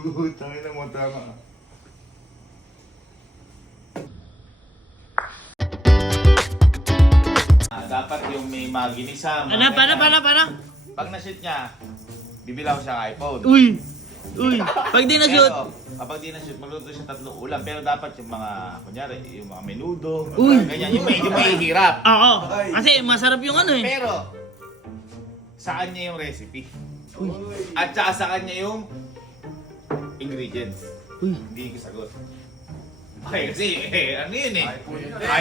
Tangina mo, tama. Dapat yung may maginisa. Para? Pag na-shoot niya, bibilang ko siyang iPhone. Uy! Pag di na-shoot. Pero, kapag di na-shoot, magluto siya 3 ulam. Pero dapat yung mga, kunyari, yung mga menudo, Uy! ganyan, yung medyo mahihirap. Oo. Kasi masarap yung ano eh. Pero, sa kanya yung recipe. At saka sa kanya yung ingredients. Uy. Hindi ko sagot. Okay, kasi ano yun eh.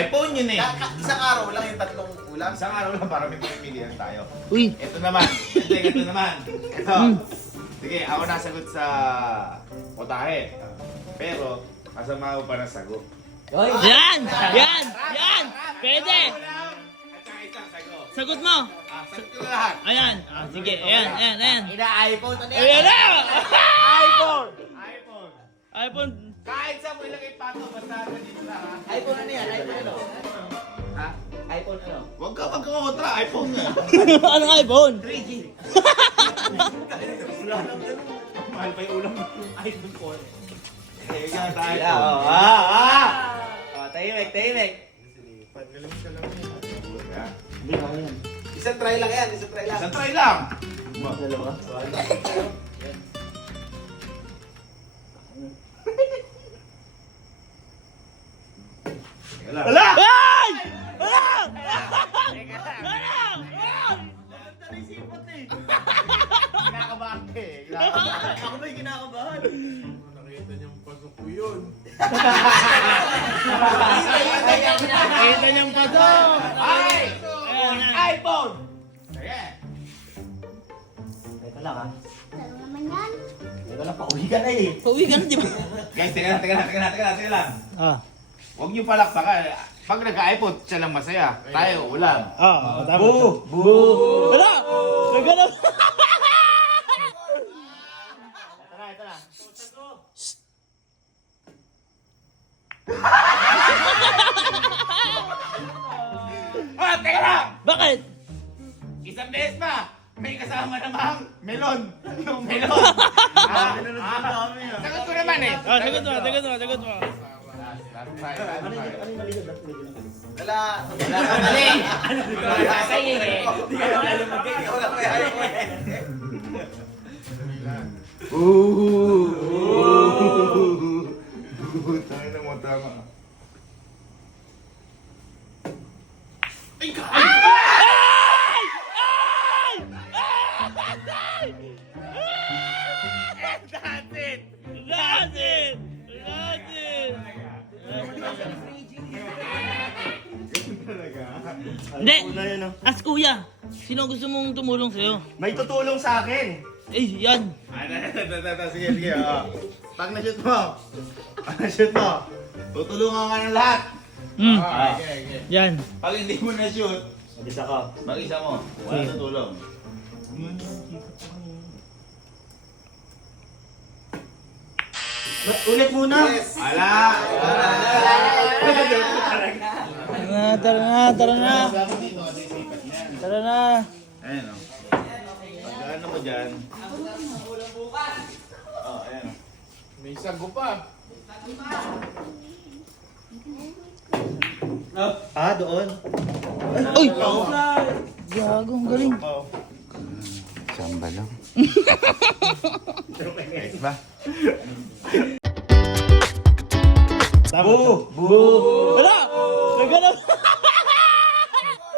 iPhone yun eh. Isang araw lang yung 3 ulam. Isang araw lang para may pamimilihan tayo. Uy! Ito naman. Ito naman. Ito. Sige, ako nasagot sa potahe. Pero, kasama ko pa ng sagot. Yan! Pwede! At saka isang sagot. Sagot mo! Sagot ko na lahat. Ayan. Sige, ayan. Ina-iPhone. Ayan na! iPhone! iPhone. Kahit sa mo ilagay pato, basta dito lang ha. iPhone ano yan? iPhone ano? Ha? iPhone ano? Huwag ka magkakontra, iPhone nga. Anong iPhone? 3G. Mahal pa yung ulam. iPhone 4. Eh, ganyan tayo. Tahimik. Isang try lang yan. Isang try lang. Wala! Ay! Kinakabahan ka eh. Kinakabahan. Ako ba'y kinakabahan? Nakita niyang pasok ko yun. Kita niyang pato! Ay! Ayan na. iPhone! Sige. Teka lang ha. Laro naman yan. Teka lang, pauwi ka na eh. Pauwi ka na, di ba? Guys, teka lang. Ah. Huwag niyo palakpakan. Pag nagka-iPhone, siya lang masaya. Tayo, ulam. Tama. Boo! Wala! Nagalaw! Ito na. Teka lang! Bakit? Isang beses pa! May kasama namang melon. Yung melon. Sagot ko naman eh. Sagot mo. Last try. Wala. Mali! Sa'yo eh. Ikaw lang may iPhone eh. Tangina mo, tama. That's it! Hindi! Ask kuya! Sino gusto mong tumulong sa'yo? May tutulong sa akin. Eh, yan! Sige. Pag na-shoot mo, tutulungan ka ng lahat. Yan. Pag hindi mo na-shoot, Mag-isa ka. mag-isa mo. Wala tutulong. Ulit muna. Ala! Tara na! Tara na! Ayan o. Pag ano mo dyan. Ayan o. May sago pa. Doon. Uy! Gago, ang galing. Samba lang. Guys ba? Boo! Wala! Nagalaw!